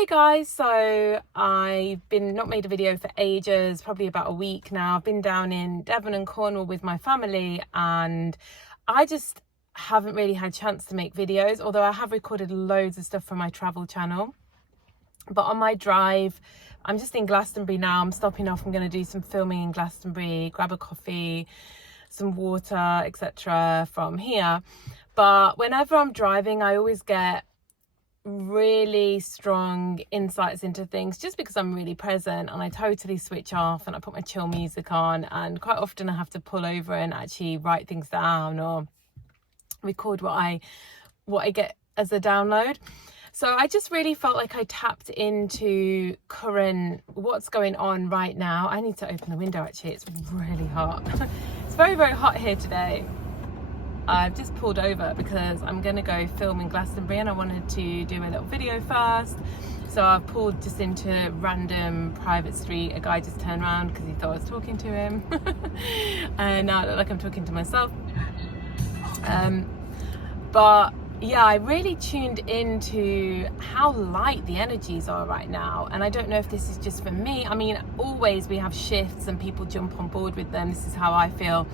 Hey guys, so I've been not made a video for ages, probably about a week now. I've been down in Devon and Cornwall with my family and I just haven't really had a chance to make videos, although I have recorded loads of stuff for my travel channel. But on my drive, I'm just in Glastonbury now. I'm stopping off. I'm going to do some filming in Glastonbury, grab a coffee, some water, etc. from here. But whenever I'm driving, I always get really strong insights into things just because I'm really present and I totally switch off and I put my chill music on, and quite often I have to pull over and actually write things down or record what I get as a download. So I just really felt like I tapped into what's going on right now. I need to open the window actually, it's really hot. It's very, very hot here today. I've just pulled over because I'm going to go film in Glastonbury and I wanted to do a little video first. So I've pulled just into random private street. A guy just turned around because he thought I was talking to him. And now I look like I'm talking to myself. But yeah, I really tuned into how light the energies are right now. And I don't know if this is just for me. I mean, always we have shifts and people jump on board with them. This is how I feel.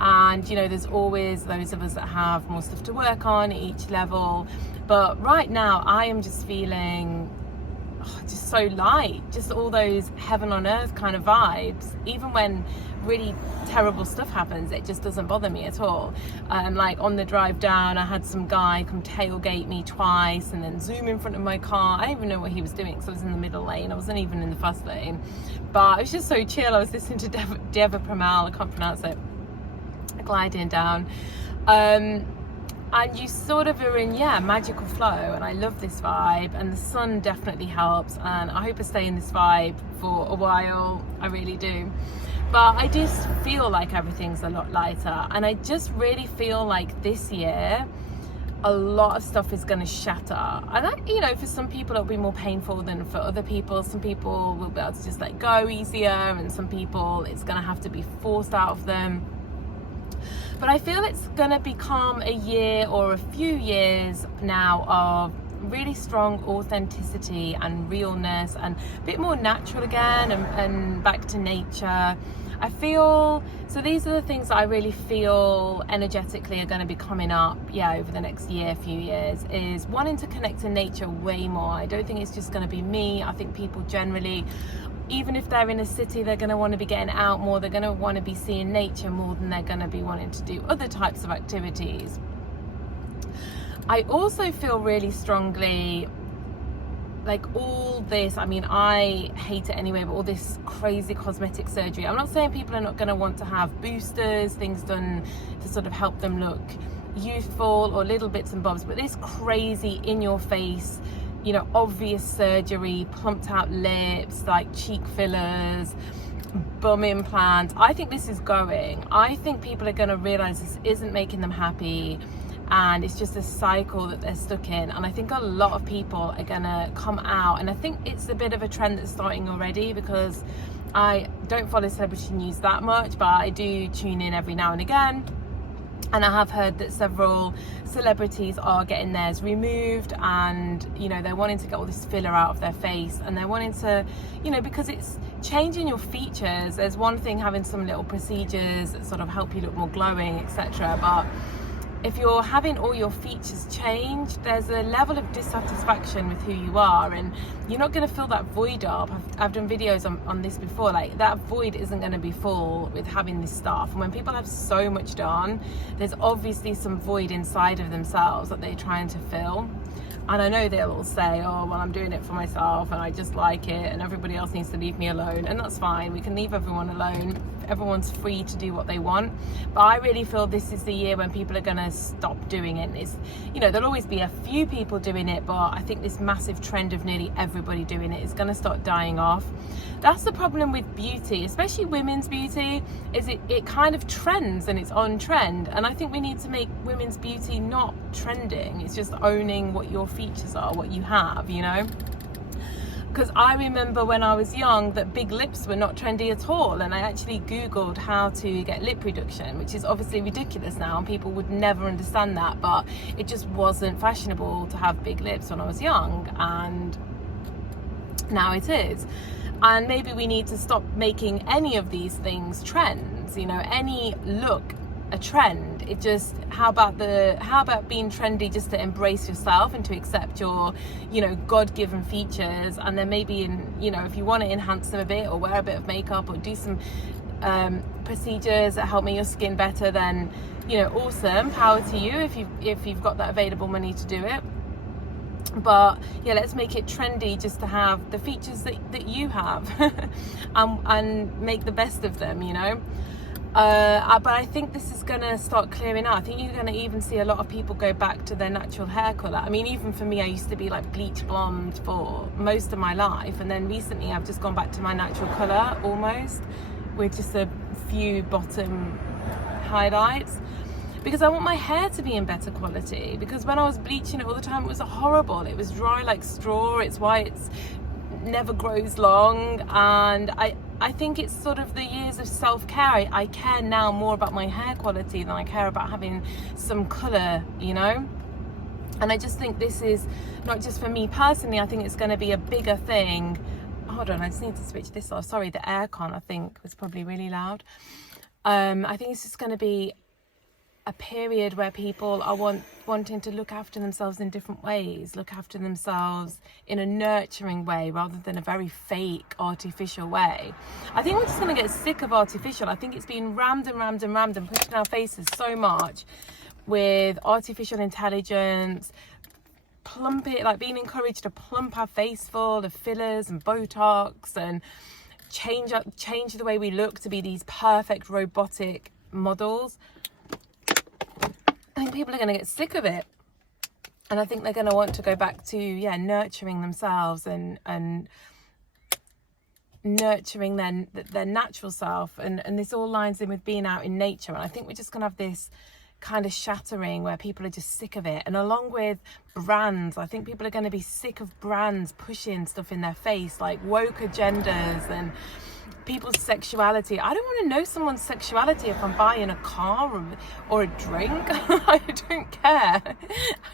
And, you know, there's always those of us that have more stuff to work on at each level. But right now, I am just feeling just so light, just all those heaven on earth kind of vibes. Even when really terrible stuff happens, it just doesn't bother me at all. Like on the drive down, I had some guy come tailgate me twice and then zoom in front of my car. I didn't even know what he was doing because I was in the middle lane. I wasn't even in the fast lane. But it was just so chill. I was listening to Deva Premal, I can't pronounce it, gliding down. And you sort of are in, magical flow, and I love this vibe, and the sun definitely helps, and I hope I stay in this vibe for a while. I really do. But I just feel like everything's a lot lighter, and I just really feel like this year a lot of stuff is going to shatter. And that, you know, for some people it'll be more painful than for other people. Some people will be able to just let go easier, and some people it's going to have to be forced out of them. But I feel it's going to become a year or a few years now of really strong authenticity and realness and a bit more natural again, and back to nature. I feel, so these are the things that I really feel energetically are going to be coming up, over the next few years, is wanting to connect to nature way more. I don't think it's just going to be me. I think people generally, even if they're in a city, they're going to want to be getting out more. They're going to want to be seeing nature more than they're going to be wanting to do other types of activities. I also feel really strongly like all this, I mean, I hate it anyway, but all this crazy cosmetic surgery. I'm not saying people are not going to want to have boosters, things done to sort of help them look youthful or little bits and bobs, but this crazy in your face, you know, obvious surgery, plumped out lips, like cheek fillers, bum implants. I think this is going. I think people are going to realize this isn't making them happy, and it's just a cycle that they're stuck in. And I think a lot of people are going to come out, and I think it's a bit of a trend that's starting already, because I don't follow celebrity news that much, but I do tune in every now and again. And I have heard that several celebrities are getting theirs removed, and, you know, they're wanting to get all this filler out of their face, and they're wanting to, you know, because it's changing your features. There's one thing having some little procedures that sort of help you look more glowing, etc. But if you're having all your features changed, there's a level of dissatisfaction with who you are, and you're not going to fill that void up. I've done videos on this before, like that void isn't going to be full with having this stuff. And when people have so much done, there's obviously some void inside of themselves that they're trying to fill. And I know they'll all say, oh, well, I'm doing it for myself and I just like it and everybody else needs to leave me alone. And that's fine. We can leave everyone alone. Everyone's free to do what they want. But I really feel this is the year when people are going to stop doing it. It's, you know, there'll always be a few people doing it, but I think this massive trend of nearly everybody doing it is going to start dying off. That's the problem with beauty, especially women's beauty, is it kind of trends and it's on trend. And I think we need to make women's beauty not trending. It's just owning what your features are, what you have, you know. Because I remember when I was young that big lips were not trendy at all, and I actually googled how to get lip reduction, which is obviously ridiculous now and people would never understand that, but it just wasn't fashionable to have big lips when I was young. And Now it is. And maybe we need to stop making any of these things trends, you know, any look a trend. It just, how about being trendy just to embrace yourself and to accept your, you know, God-given features, and then maybe if you want to enhance them a bit or wear a bit of makeup or do some procedures that help make your skin better, then, you know, awesome, power to you if you've got that available money to do it. But yeah, let's make it trendy just to have the features that you have and make the best of them, you know. But I think this is going to start clearing out. I think you're going to even see a lot of people go back to their natural hair colour. I mean, even for me, I used to be like bleach blonde for most of my life, and then recently I've just gone back to my natural colour almost, with just a few bottom highlights, because I want my hair to be in better quality. Because when I was bleaching it all the time, it was horrible. It was dry like straw. It's why it's never grows long. And I think it's sort of the years of self-care. I care now more about my hair quality than I care about having some colour, you know. And I just think this is not just for me personally. I think it's going to be a bigger thing. Hold on, I just need to switch this off. Sorry, the aircon I think was probably really loud. I think it's just going to be a period where people are wanting to look after themselves in different ways, look after themselves in a nurturing way rather than a very fake, artificial way. I think we're just going to get sick of artificial. I think it's been rammed and pushed in our faces so much with artificial intelligence, being encouraged to plump our face full of fillers and Botox and change the way we look to be these perfect robotic models. I think people are going to get sick of it, and I think they're going to want to go back to nurturing themselves and nurturing their natural self, and this all lines in with being out in nature. And I think we're just going to have this kind of shattering where people are just sick of it. And along with brands, I think people are going to be sick of brands pushing stuff in their face like woke agendas and people's sexuality. I don't want to know someone's sexuality if I'm buying a car or a drink. I don't care.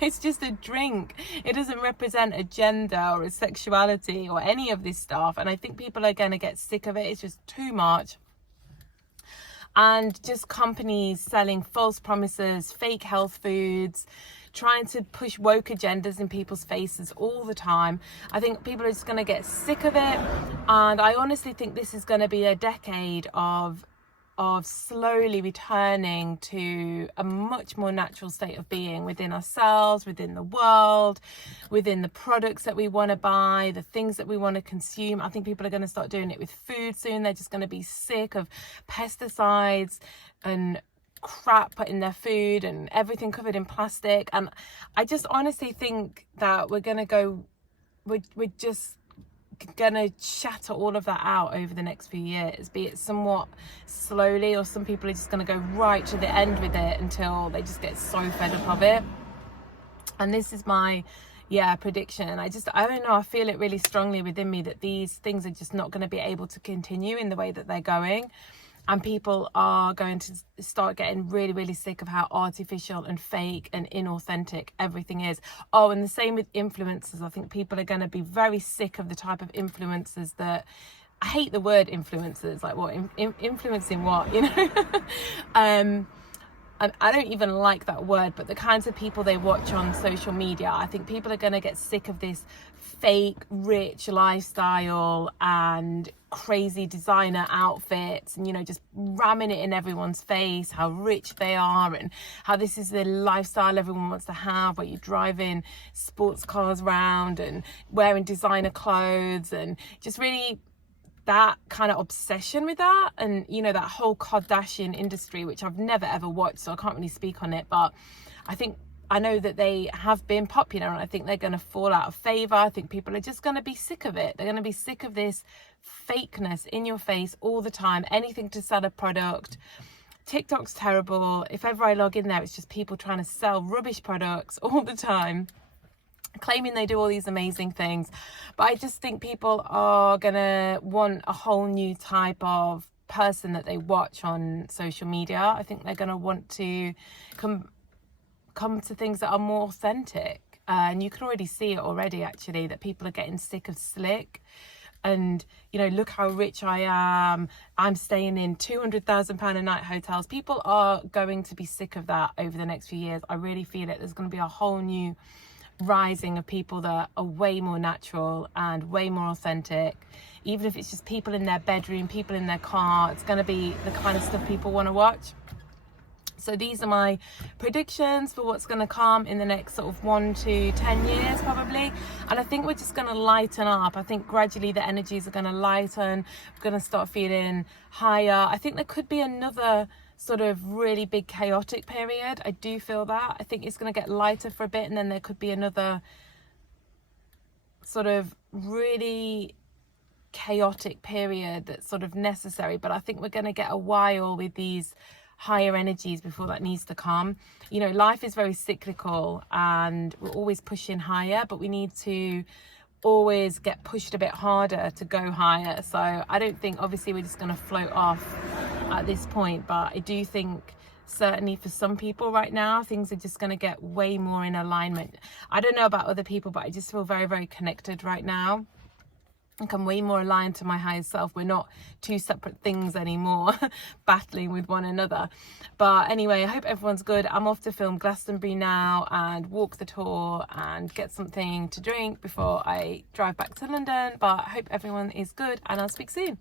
It's just a drink. It doesn't represent a gender or a sexuality or any of this stuff. And I think people are going to get sick of it. It's just too much. And just companies selling false promises, fake health foods, trying to push woke agendas in people's faces all the time. I think people are just going to get sick of it. And I honestly think this is going to be a decade of slowly returning to a much more natural state of being within ourselves, within the world, within the products that we want to buy, the things that we want to consume. I think people are going to start doing it with food soon. They're just going to be sick of pesticides and crap put in their food and everything covered in plastic. And I just honestly think that we're just gonna shatter all of that out over the next few years, be it somewhat slowly, or some people are just gonna go right to the end with it until they just get so fed up of it. And this is my prediction. I don't know, I feel it really strongly within me that these things are just not going to be able to continue in the way that they're going. And people are going to start getting really, really sick of how artificial and fake and inauthentic everything is. Oh, and the same with influencers. I think people are going to be very sick of the type of influencers that... I hate the word influencers. Like, what? Influencing what? You know? And I don't even like that word, but the kinds of people they watch on social media, I think people are going to get sick of this fake, rich lifestyle and crazy designer outfits and, you know, just ramming it in everyone's face, how rich they are and how this is the lifestyle everyone wants to have, where you're driving sports cars around and wearing designer clothes, and just really that kind of obsession with that. And, you know, that whole Kardashian industry, which I've never ever watched, so I can't really speak on it, but I know that they have been popular, and I think they're going to fall out of favor. I think people are just going to be sick of it. They're going to be sick of this fakeness in your face all the time, anything to sell a product. TikTok's terrible. If ever I log in there, it's just people trying to sell rubbish products all the time, claiming they do all these amazing things. But I just think people are gonna want a whole new type of person that they watch on social media. I think they're gonna want to come to things that are more authentic. and you can already see it already, actually, that people are getting sick of slick. And, you know, look how rich I am. I'm staying in £200,000 a night hotels. People are going to be sick of that over the next few years. I really feel it. There's going to be a whole new rising of people that are way more natural and way more authentic. Even if it's just people in their bedroom, people in their car, it's going to be the kind of stuff people want to watch. So these are my predictions for what's going to come in the next sort of 1 to 10 years probably. And I think we're just going to lighten up. I think gradually the energies are going to lighten. We're going to start feeling higher. I think there could be another sort of really big chaotic period. I do feel that. I think it's going to get lighter for a bit, and then there could be another sort of really chaotic period that's sort of necessary. But I think we're going to get a while with these higher energies before that needs to come. You know, life is very cyclical and we're always pushing higher, but we need to always get pushed a bit harder to go higher. So I don't think obviously we're just going to float off at this point, but I do think certainly for some people right now things are just going to get way more in alignment. I don't know about other people, but I just feel very, very connected right now. Like I'm way more aligned to my higher self. We're not two separate things anymore battling with one another. But anyway, I hope everyone's good. I'm off to film Glastonbury now and walk the tour and get something to drink before I drive back to London. But I hope everyone is good, and I'll speak soon.